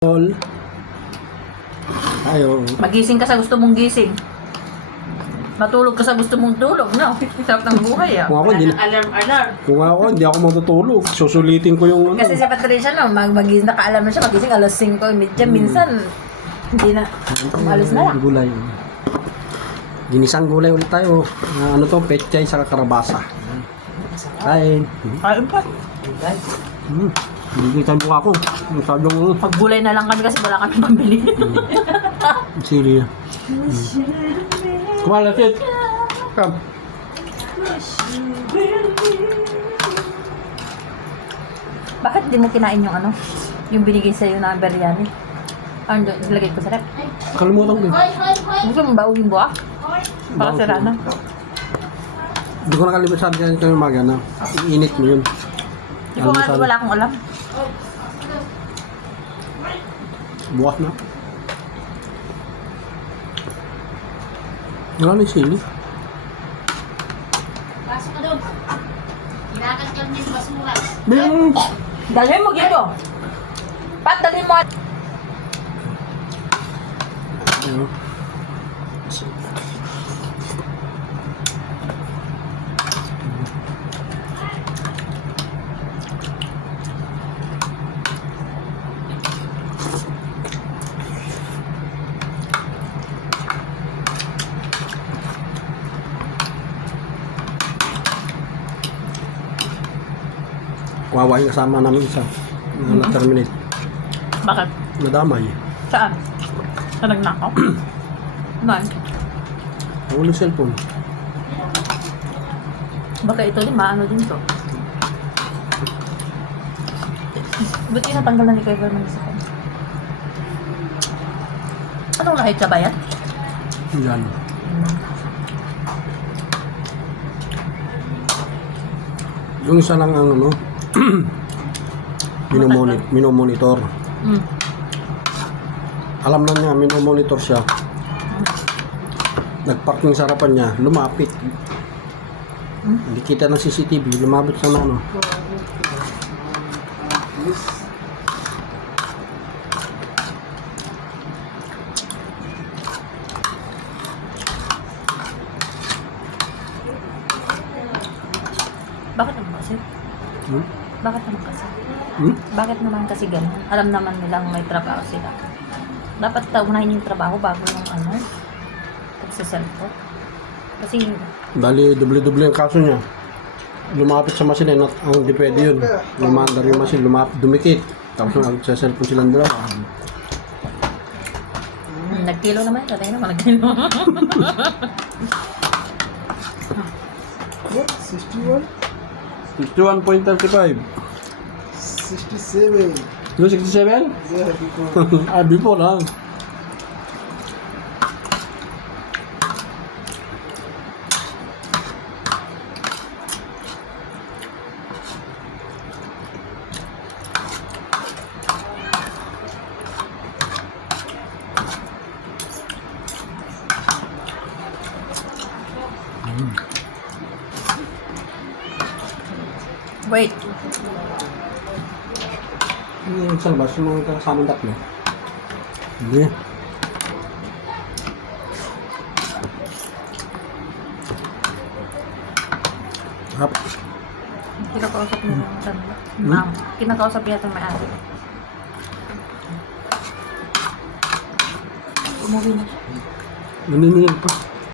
All. Ayo. Magising ka sa gusto mong gising. Matulog ka sa gusto mong tulog, no? Sarap ng buhay, ah. Kung ako, Wala hindi, nang alarm-alarm. kung ako, hindi ako matutulog. Susulitin ko yung ano. Kasi si Patricia, no, magising, nakaalam na siya, magising alas 5:30. Minsan, hindi na, umalis na lang. Gulay. Ginisang gulay ulit tayo. Ano to? Pechay sa karabasa. Kain. Kain pa. Hindi kita buka ko. Masyadong Paggulay na lang kami kasi wala kami pambili. sili. Kumalasik. Come. Bakit di mo kinain yung ano? Yung binigay sa'yo na biryani? Ano, ilagay ko sa rep. Kalimutan ko. Gusto mo baog yung buwak? Baka sira na. Hindi ko nakalimutan sabi niya ito yung maga na. Iinit mo yun. Hindi ko nga, wala akong alam. Bukas na. Wala na yung sili. Pasok ka doon. Hinakas ka ng basura. Dalhin mo dito. Pat, dalhin mo. Ayun. Kawawa yung kasama namin isa. Na-terminate. Bakit? Nadamay. Saan? Sa nagnakaw? Man. Ang ulo cellphone. Baka ito din, maano din to. Ba't yung natanggal na ni Kuya Verman sa kanya? Anong lahit ka ba yan? Yan. Yung isa lang ang ano, minomonitor. Mm. Alam na niya, minomonitor siya. Nagparking sa harapan niya, lumapit. Hindi kita ng CCTV, lumapit sa ano. Bakit naman kasi? Hmm? Bakit naman kasi? Hmm? Bakit naman kasi ganun? Alam naman nilang may trabaho sila. Dapat unahin yung trabaho bago yung ano, pagsa-cellphone. Kasi, Bali, doble-doble ang kaso niya. Lumapit sa machine, ang di pwede yun. Lumandar yung machine, dumikit. Tapos nag-cellphone silang dalawa. nagkilo naman. Tatay naman, nagkilo. 61, 61.35. 67. 267? Yeah, before. Ah, before lang. Wait. Hindi yung sa labas, yung mga kasamang tatlo. Hindi. Hap. Kinakausap niya yung tanong. Ma'am, kinakausap niya itong may-ari. Umuwi na siya. Naniningil pa.